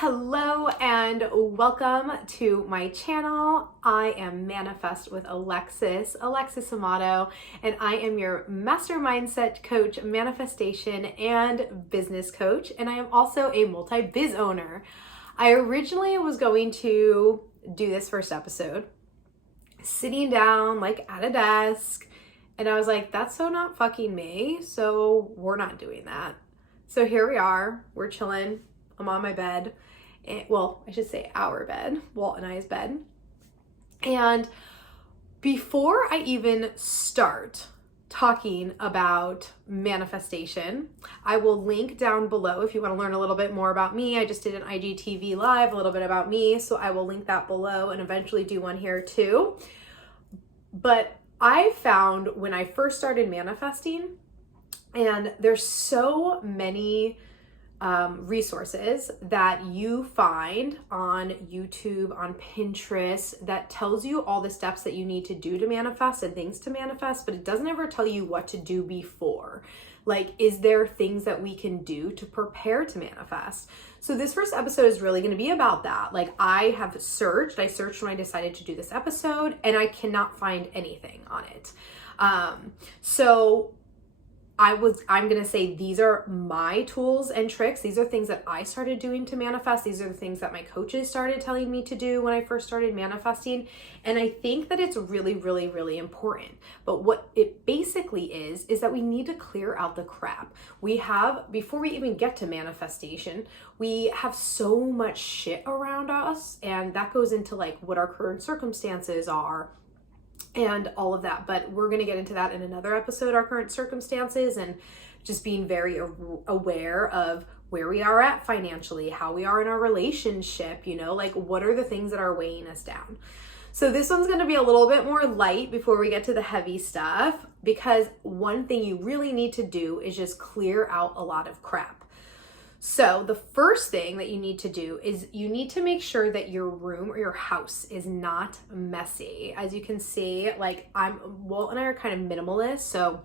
Hello and welcome to my channel. I am Manifest with Alexis Amato, and I am your master mindset coach, manifestation, and business coach. And I am also a multi-biz owner. I originally was going to do this first episode sitting down like at a desk, and I was like, that's so not fucking me. So we're not doing that. So here we are, we're chilling. I'm on my bed. Well, I should say our bed, Walt and I's bed. And before I even start talking about manifestation, I will link down below if you want to learn a little bit more about me. I just did an IGTV live, a little bit about me, so I will link that below and eventually do one here too. But I found when I first started manifesting, and there's so many resources that you find on YouTube, on Pinterest, that tells you all the steps that you need to do to manifest and things to manifest, but it doesn't ever tell you what to do before. Like, is there things that we can do to prepare to manifest? So this first episode is really going to be about that. Like, I searched when I decided to do this episode, and I cannot find anything on it. So I'm going to say these are my tools and tricks. These are things that I started doing to manifest. These are the things that my coaches started telling me to do when I first started manifesting. And I think that it's really, really, really important. But what it basically is that we need to clear out the crap. Before we even get to manifestation, we have so much shit around us. And that goes into like what our current circumstances are and all of that. But we're going to get into that in another episode, our current circumstances, and just being very aware of where we are at financially, how we are in our relationship, like what are the things that are weighing us down. So this one's going to be a little bit more light before we get to the heavy stuff, because one thing you really need to do is just clear out a lot of crap. So the first thing that you need to do is you need to make sure that your room or your house is not messy. As you can see, like Walt and I are kind of minimalist, so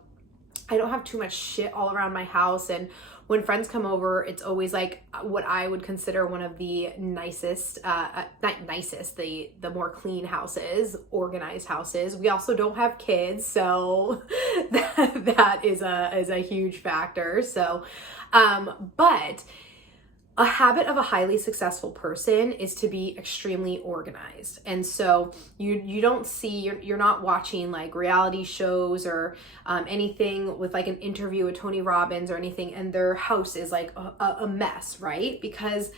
I don't have too much shit all around my house. And when friends come over, it's always like what I would consider one of the nicest, not nicest, the more clean houses, organized houses. We also don't have kids, so that is a huge factor. So, but a habit of a highly successful person is to be extremely organized. And so you're not watching like reality shows or anything with like an interview with Tony Robbins or anything, and their house is like a mess, right? Because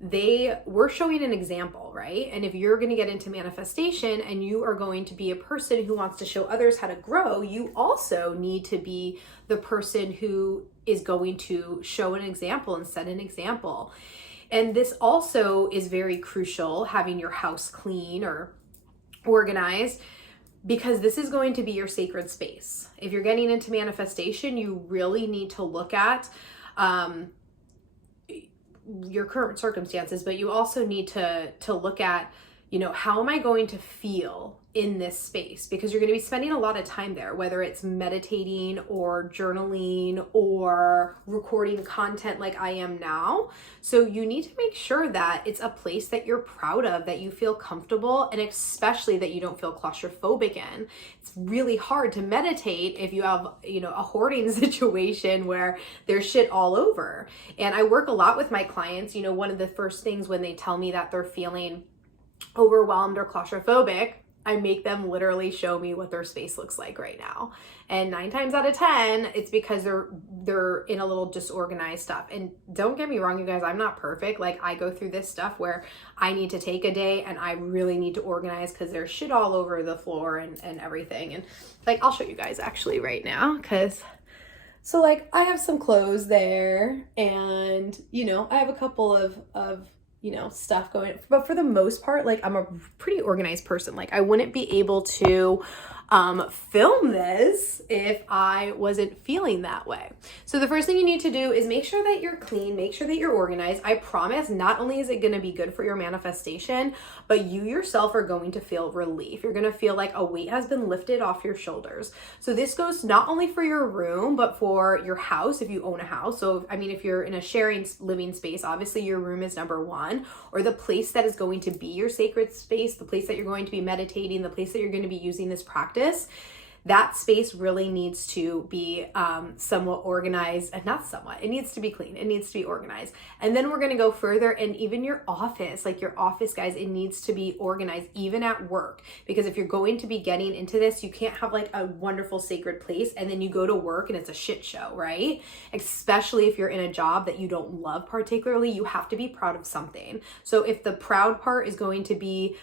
we're showing an example, right? And if you're going to get into manifestation and you are going to be a person who wants to show others how to grow, you also need to be the person who is going to show an example and set an example. And this also is very crucial, having your house clean or organized, because this is going to be your sacred space. If you're getting into manifestation, you really need to look at your current circumstances, but you also need to look at, how am I going to feel in this space? Because you're going to be spending a lot of time there, whether it's meditating or journaling or recording content like I am now. So you need to make sure that it's a place that you're proud of, that you feel comfortable, and especially that you don't feel claustrophobic in. It's really hard to meditate if you have, a hoarding situation where there's shit all over. And I work a lot with my clients. One of the first things when they tell me that they're feeling overwhelmed or claustrophobic, I make them literally show me what their space looks like right now. And 9 times out of 10, it's because they're in a little disorganized stuff. And don't get me wrong, you guys, I'm not perfect. Like, I go through this stuff where I need to take a day and I really need to organize because there's shit all over the floor and everything. And like, I'll show you guys actually right now, so like I have some clothes there, and I have a couple of stuff going, but for the most part, like, I'm a pretty organized person. Like, I wouldn't be able to film this if I wasn't feeling that way. So the first thing you need to do is make sure that you're clean, make sure that you're organized. I promise not only is it going to be good for your manifestation, but you yourself are going to feel relief. You're going to feel like a weight has been lifted off your shoulders. So this goes not only for your room, but for your house if you own a house. So, I mean, if you're in a sharing living space, obviously your room is number one, or the place that is going to be your sacred space, the place that you're going to be meditating, the place that you're going to be using this practice. That space really needs to be somewhat organized, and not somewhat, it needs to be clean, it needs to be organized. And then we're going to go further, and even your office, like your office, guys, it needs to be organized even at work, because if you're going to be getting into this, you can't have like a wonderful sacred place and then you go to work and it's a shit show, right? Especially if you're in a job that you don't love particularly, you have to be proud of something. So if the proud part is going to be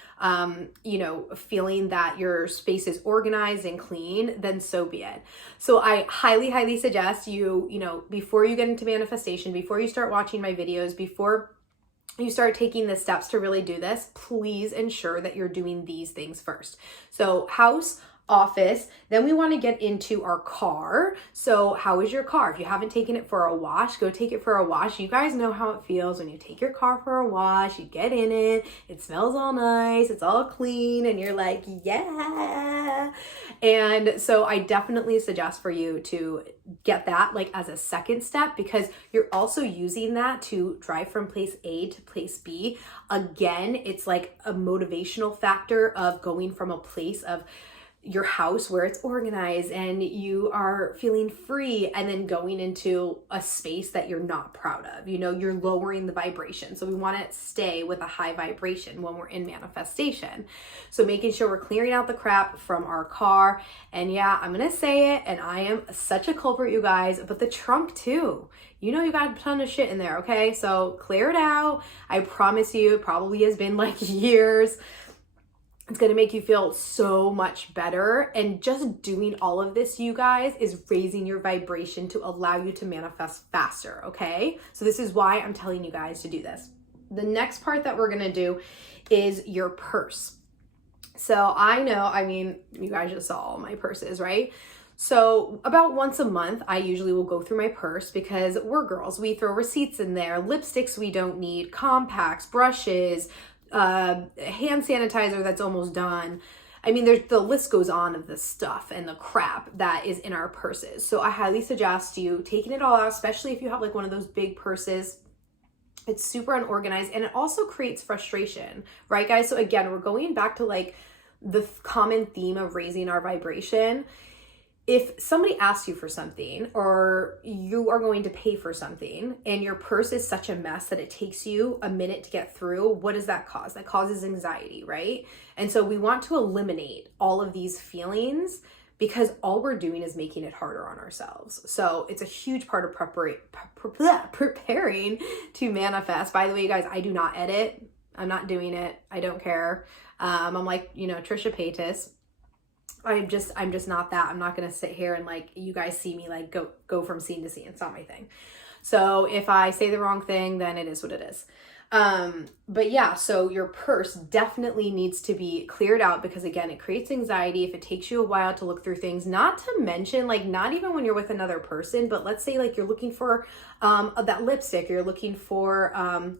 feeling that your space is organized and clean, then so be it. So I highly suggest before you get into manifestation, before you start watching my videos, before you start taking the steps to really do this, please ensure that you're doing these things first. So house, office, then we want to get into our car. So how is your car? If you haven't taken it for a wash, go take it for a wash. You guys know how it feels when you take your car for a wash, you get in it, it smells all nice, it's all clean, and you're like, yeah. And so I definitely suggest for you to get that like as a second step, because you're also using that to drive from place A to place B. Again, it's like a motivational factor of going from a place of your house where it's organized and you are feeling free, and then going into a space that you're not proud of. You're lowering the vibration. So we want to stay with a high vibration when we're in manifestation. So making sure we're clearing out the crap from our car. And yeah, I'm going to say it, and I am such a culprit, you guys, but the trunk too. You got a ton of shit in there, okay? So clear it out. I promise you, it probably has been like years. It's going to make you feel so much better. And just doing all of this, you guys, is raising your vibration to allow you to manifest faster, okay? So this is why I'm telling you guys to do this. The next part that we're going to do is your purse. So you guys just saw all my purses, right? So about once a month, I usually will go through my purse, because we're girls. We throw receipts in there, lipsticks we don't need, compacts, brushes, hand sanitizer that's almost done. I mean, the list goes on of the stuff and the crap that is in our purses. So I highly suggest you taking it all out, especially if you have like one of those big purses. It's super unorganized, and it also creates frustration, right, guys? So again, we're going back to like the common theme of raising our vibration. If somebody asks you for something, or you are going to pay for something, and your purse is such a mess that it takes you a minute to get through, what does that cause? That causes anxiety, right? And so we want to eliminate all of these feelings, because all we're doing is making it harder on ourselves. So it's a huge part of preparing to manifest. By the way, you guys, I do not edit. I'm not doing it. I don't care. I'm like, Trisha Paytas. I'm just not that. I'm not going to sit here and like, you guys see me like go from scene to scene. It's not my thing. So if I say the wrong thing, then it is what it is. But yeah, so your purse definitely needs to be cleared out, because again, it creates anxiety if it takes you a while to look through things. Not to mention, like, not even when you're with another person, but let's say like you're looking for that lipstick, or you're looking for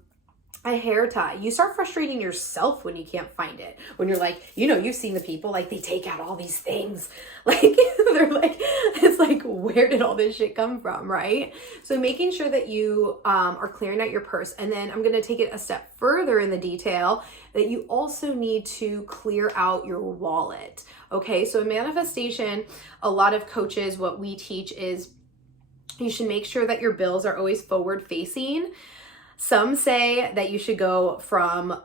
a hair tie. You start frustrating yourself when you can't find it. When you're like, you've seen the people, like, they take out all these things. Like, they're like, it's like, where did all this shit come from, right? So making sure that you are clearing out your purse. And then I'm going to take it a step further in the detail, that you also need to clear out your wallet. Okay, so in manifestation, a lot of coaches, what we teach is you should make sure that your bills are always forward facing. Some say that you should go from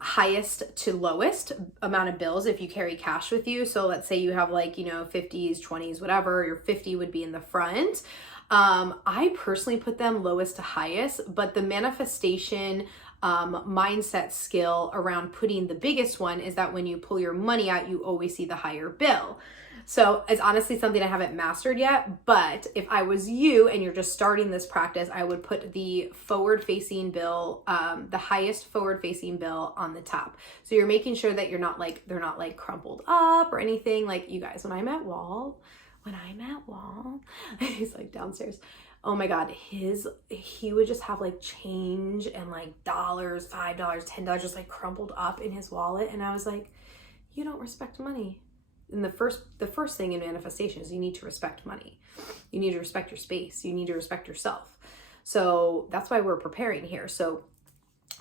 highest to lowest amount of bills if you carry cash with you. So let's say you have like, 50s, 20s, whatever, your 50 would be in the front. I personally put them lowest to highest, but the manifestation mindset skill around putting the biggest one is that when you pull your money out, you always see the higher bill. So it's honestly something I haven't mastered yet, but if I was you and you're just starting this practice, I would put the forward facing bill, the highest forward facing bill on the top. So you're making sure that they're not like crumpled up or anything. Like, you guys, when I'm at Wall, he's like downstairs. Oh my God, he would just have like change and like dollars, $5, $10 just like crumpled up in his wallet. And I was like, you don't respect money. And the first thing in manifestation is you need to respect money. You need to respect your space. You need to respect yourself. So that's why we're preparing here. So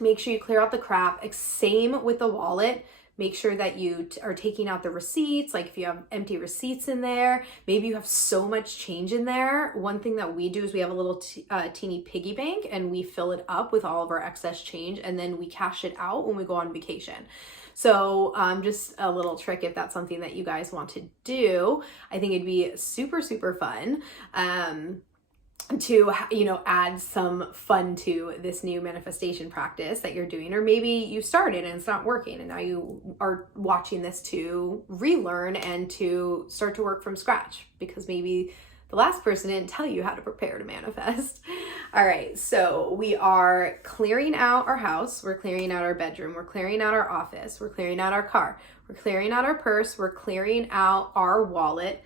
make sure you clear out the crap. Same with the wallet. Make sure that you are taking out the receipts. Like, if you have empty receipts in there, maybe you have so much change in there. One thing that we do is we have a little teeny piggy bank, and we fill it up with all of our excess change, and then we cash it out when we go on vacation. So just a little trick if that's something that you guys want to do. I think it'd be super, super fun. To, add some fun to this new manifestation practice that you're doing. Or maybe you started and it's not working, and now you are watching this to relearn and to start to work from scratch, because maybe the last person didn't tell you how to prepare to manifest. All right, so we are clearing out our house, we're clearing out our bedroom, we're clearing out our office, we're clearing out our car, we're clearing out our purse, we're clearing out our wallet.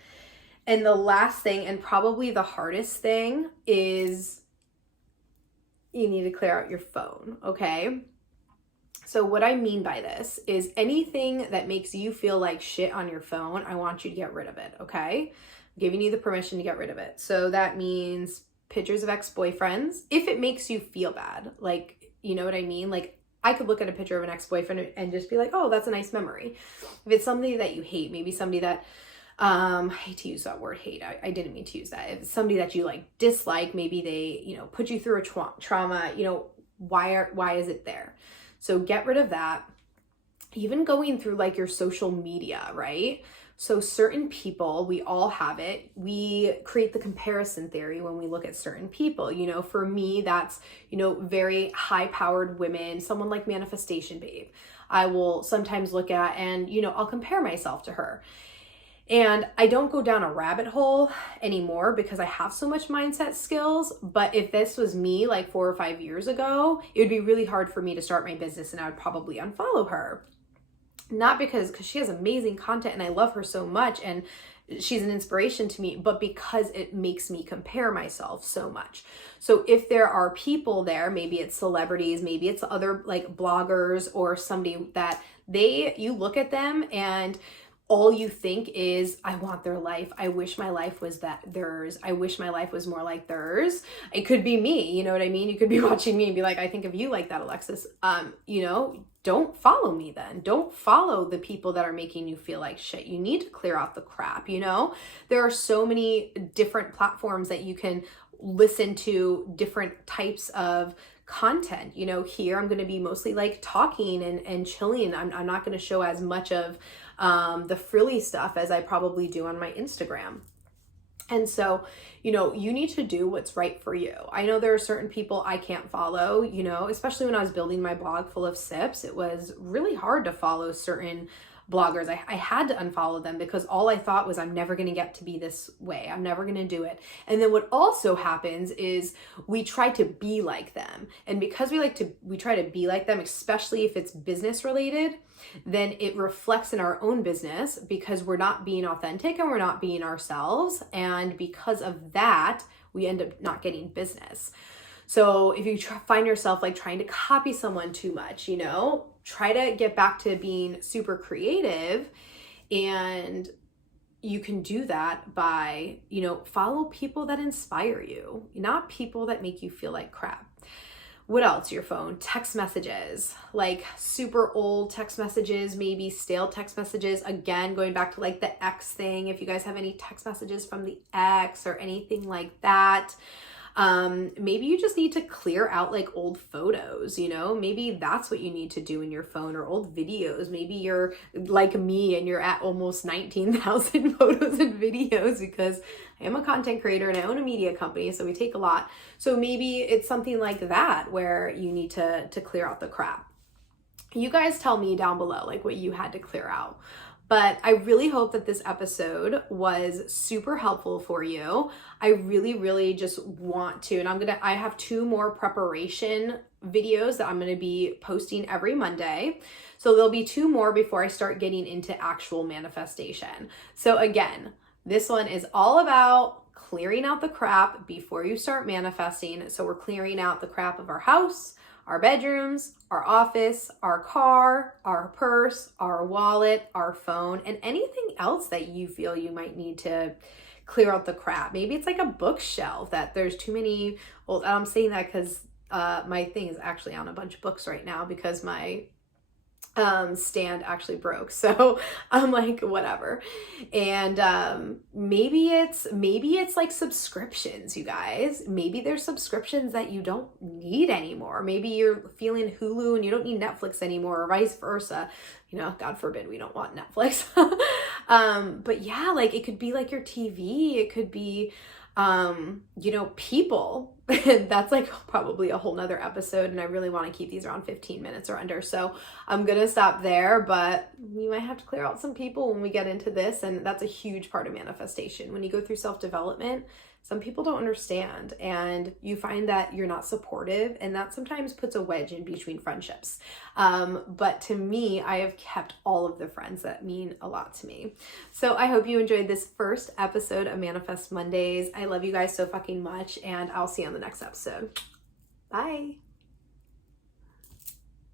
And the last thing, and probably the hardest thing, is you need to clear out your phone, okay? So what I mean by this is anything that makes you feel like shit on your phone, I want you to get rid of it, okay? I'm giving you the permission to get rid of it. So that means pictures of ex-boyfriends, if it makes you feel bad. Like, you know what I mean? Like, I could look at a picture of an ex-boyfriend and just be like, oh, that's a nice memory. If it's somebody that you hate, maybe somebody that, I hate to use that word hate. I didn't mean to use that. If it's somebody that you like dislike, maybe they, put you through a trauma, why is it there? So get rid of that. Even going through like your social media, right? So certain people, we all have it. We create the comparison theory when we look at certain people. For me, that's, very high powered women, someone like Manifestation Babe. I will sometimes look at and, I'll compare myself to her. And I don't go down a rabbit hole anymore because I have so much mindset skills. But if this was me like 4 or 5 years ago, it would be really hard for me to start my business, and I would probably unfollow her. Not because she has amazing content and I love her so much and she's an inspiration to me, but because it makes me compare myself so much. So if there are people there, maybe it's celebrities, maybe it's other like bloggers or somebody that you look at them and all you think is, I want their life. I wish my life was theirs. I wish my life was more like theirs. It could be me, you know what I mean? You could be watching me and be like, I think of you like that, Alexis. Don't follow me then. Don't follow the people that are making you feel like shit. You need to clear out the crap, There are so many different platforms that you can listen to different types of content. Here I'm going to be mostly like talking and chilling. I'm not going to show as much of the frilly stuff as I probably do on my Instagram. And so, you need to do what's right for you. I know there are certain people I can't follow, especially when I was building my blog full of sips, it was really hard to follow certain bloggers. I had to unfollow them because all I thought was, I'm never going to get to be this way. I'm never going to do it. And then what also happens is we try to be like them. And because we try to be like them, especially if it's business related, then it reflects in our own business because we're not being authentic and we're not being ourselves. And because of that, we end up not getting business. So if you find yourself like trying to copy someone too much, try to get back to being super creative. And you can do that by, follow people that inspire you, not people that make you feel like crap. What else? Your phone, text messages, like super old text messages, maybe stale text messages. Again, going back to like the ex thing. If you guys have any text messages from the ex or anything like that, maybe you just need to clear out like old photos, maybe that's what you need to do in your phone, or old videos. Maybe you're like me and you're at almost 19,000 photos and videos because I am a content creator and I own a media company. So we take a lot. So maybe it's something like that where you need to clear out the crap. You guys tell me down below, like what you had to clear out. But I really hope that this episode was super helpful for you. I really just want to, and I have 2 more preparation videos that I'm going to be posting every Monday. So there'll be 2 more before I start getting into actual manifestation. So again, this one is all about clearing out the crap before you start manifesting. So we're clearing out the crap of our house, our bedrooms, our office, our car, our purse, our wallet, our phone, and anything else that you feel you might need to clear out the crap. Maybe it's like a bookshelf that there's too many old, I'm saying that because my thing is actually on a bunch of books right now because my stand actually broke. So I'm like, whatever. And maybe it's like subscriptions, you guys. Maybe there's subscriptions that you don't need anymore. Maybe you're feeling Hulu and you don't need Netflix anymore, or vice versa. You know, God forbid we don't want Netflix. But yeah, like it could be like your TV. It could be people. That's like probably a whole nother episode, and I really want to keep these around 15 minutes or under. So I'm gonna stop there, but we might have to clear out some people when we get into this, and that's a huge part of manifestation. When you go through self-development, some people don't understand, and you find that you're not supportive, and that sometimes puts a wedge in between friendships. But to me, I have kept all of the friends that mean a lot to me. So I hope you enjoyed this first episode of Manifest Mondays. I love you guys so fucking much, and I'll see you on the next episode. Bye.